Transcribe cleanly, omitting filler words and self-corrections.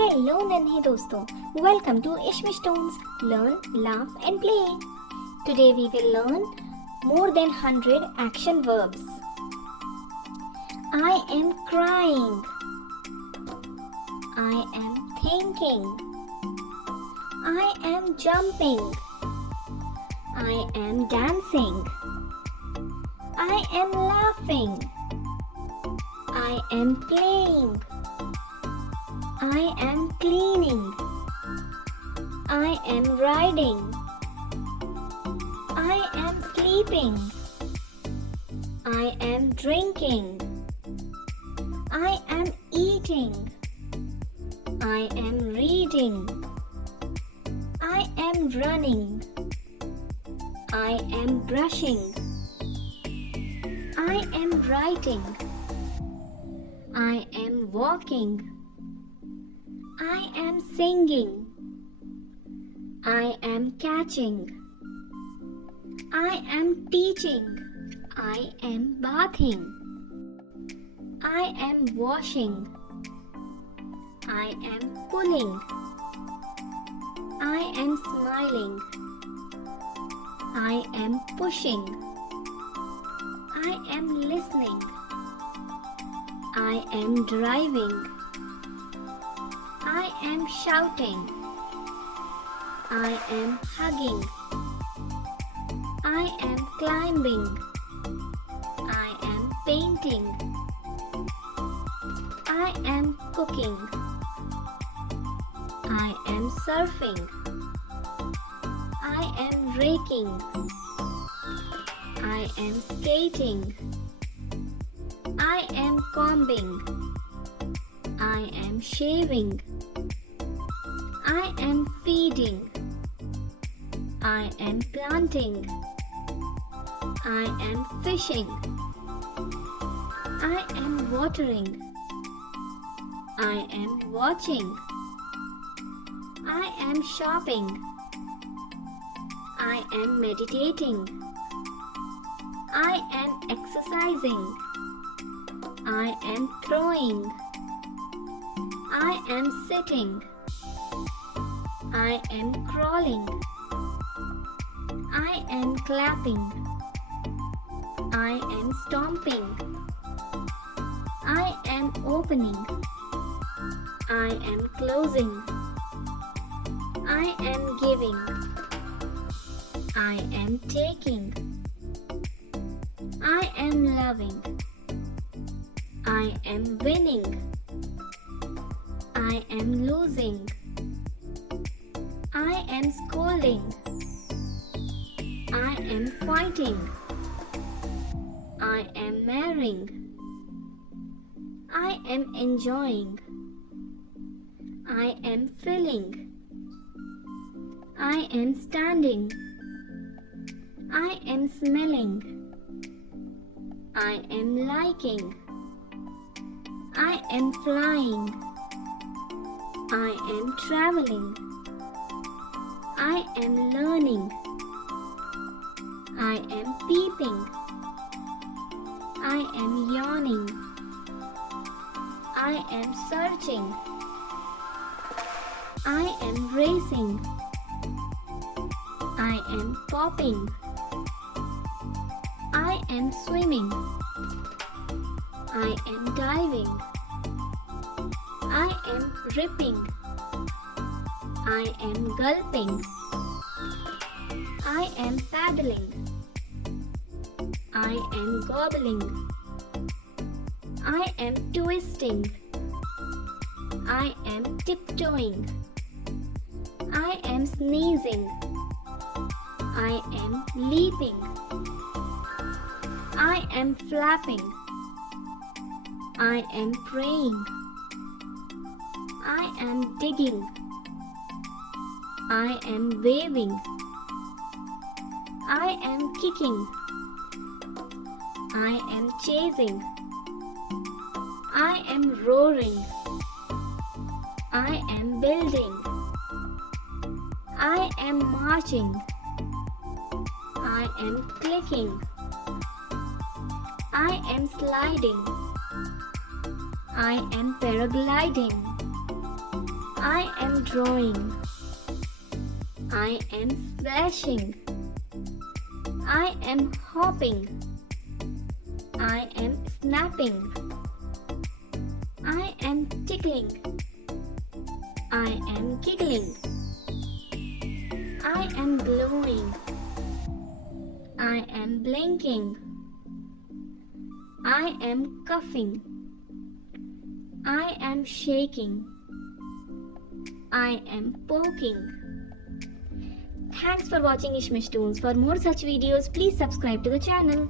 Hello नन्हे दोस्तों, welcome to ishmishToons. Learn, laugh and play. Today we will learn more than 100 action verbs. I am crying. I am thinking. I am jumping. I am dancing. I am laughing. I am playing. I am cleaning. I am riding. I am sleeping. I am drinking. I am eating. I am reading. I am running. I am brushing. I am writing. I am walking. I am singing. I am catching. I am teaching. I am bathing. I am washing. I am pulling. I am smiling. I am pushing. I am listening. I am driving. I am shouting. I am hugging. I am climbing. I am painting. I am cooking. I am surfing. I am raking. I am skating. I am combing. I am shaving. I am feeding. I am planting. I am fishing. I am watering. I am watching. I am shopping. I am meditating. I am exercising. I am throwing. I am sitting. I am crawling. I am clapping. I am stomping. I am opening. I am closing. I am giving. I am taking. I am loving. I am winning. I am losing. I am scolding. I am fighting. I am marrying. I am enjoying. I am filling. I am standing. I am smelling. I am liking. I am flying. I am traveling. I am learning. I am peeping. I am yawning. I am searching. I am racing. I am popping. I am swimming. I am diving. I am ripping. I am gulping. I am paddling. I am gobbling. I am twisting. I am tiptoeing. I am sneezing. I am leaping. I am flapping. I am praying. I am digging. I am waving. I am kicking. I am chasing. I am roaring. I am building. I am marching. I am clicking. I am sliding. I am paragliding. I am drawing. I am splashing. I am hopping. I am snapping. I am tickling. I am giggling. I am glowing. I am blinking. I am coughing. I am shaking. I am poking. Thanks for watching ishmishToons. For more such videos, please subscribe to the channel.